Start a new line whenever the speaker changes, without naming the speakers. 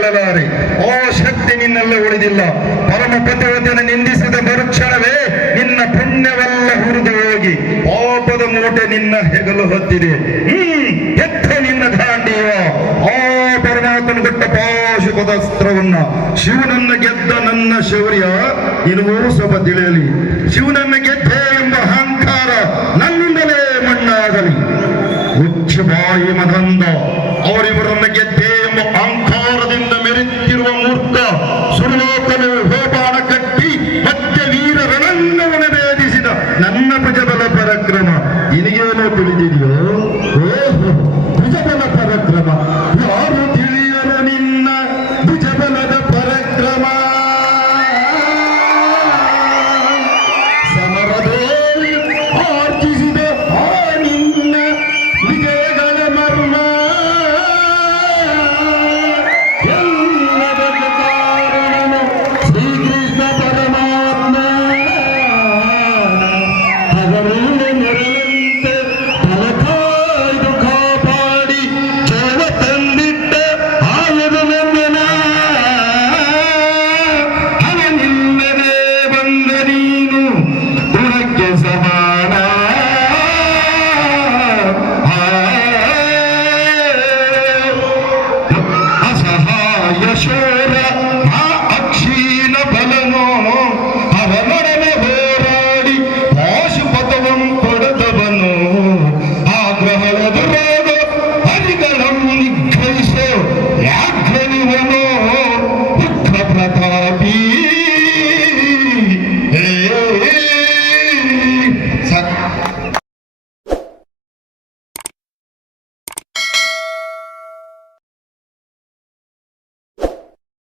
ಗೆಲ್ಲಲಾರೆ ಆ ಶಕ್ತಿ ನಿನ್ನಲ್ಲೇ ಉಳಿದಿಲ್ಲ. ಪರಮ ಪತಿವತನ ನಿಂದಿಸಿದ ಮರುಕ್ಷಣವೇ ನಿನ್ನ ಪುಣ್ಯವೆಲ್ಲ ಹುರಿದು ಹೋಗಿ. ಪಾಪದ ಮೂಟೆ ನಿನ್ನ ಹೆಗಲು ಹೊತ್ತಿದೆ. ಹ್ಮ್ ಎತ್ತ ನಿನ್ನ ದಾಂಡಿಯ. ಆ ಪರಮಾತ್ಮನ ಕೊಟ್ಟ ಪಾಶುಪದಾಸ್ತ್ರವನ್ನ ಶಿವನನ್ನ ಗೆದ್ದ ನನ್ನ ಶೌರ್ಯ ನೀನು ಸ್ವಲ್ಪ ತಿಳಿಯಲಿ. ಶಿವನನ್ನ ಗೆದ್ದೆ ಎಂಬ ಅಹಂಕಾರ ನನ್ನಿಂದಲೇ ಮಣ್ಣಾಗಲಿ. ಉಚ್ಚ ಬಾಯಿ ಮದಂದ. ಅವರಿವರನ್ನ ಗೆದ್ದೆ ಎಂಬ ಅಹಂಕಾರ ಸುರಲೋಕನು ಹೋಪಾಣ ಕಟ್ಟಿ ಮತ್ತೆ ವೀರ ರಣಂಗವನ್ನು ಭೇದಿಸಿದ ನನ್ನ ಭುಜಬಲ ಪರಕ್ರಮ. ನಿನಗೇನೋ ತಿಳಿದಿದೆಯೋ?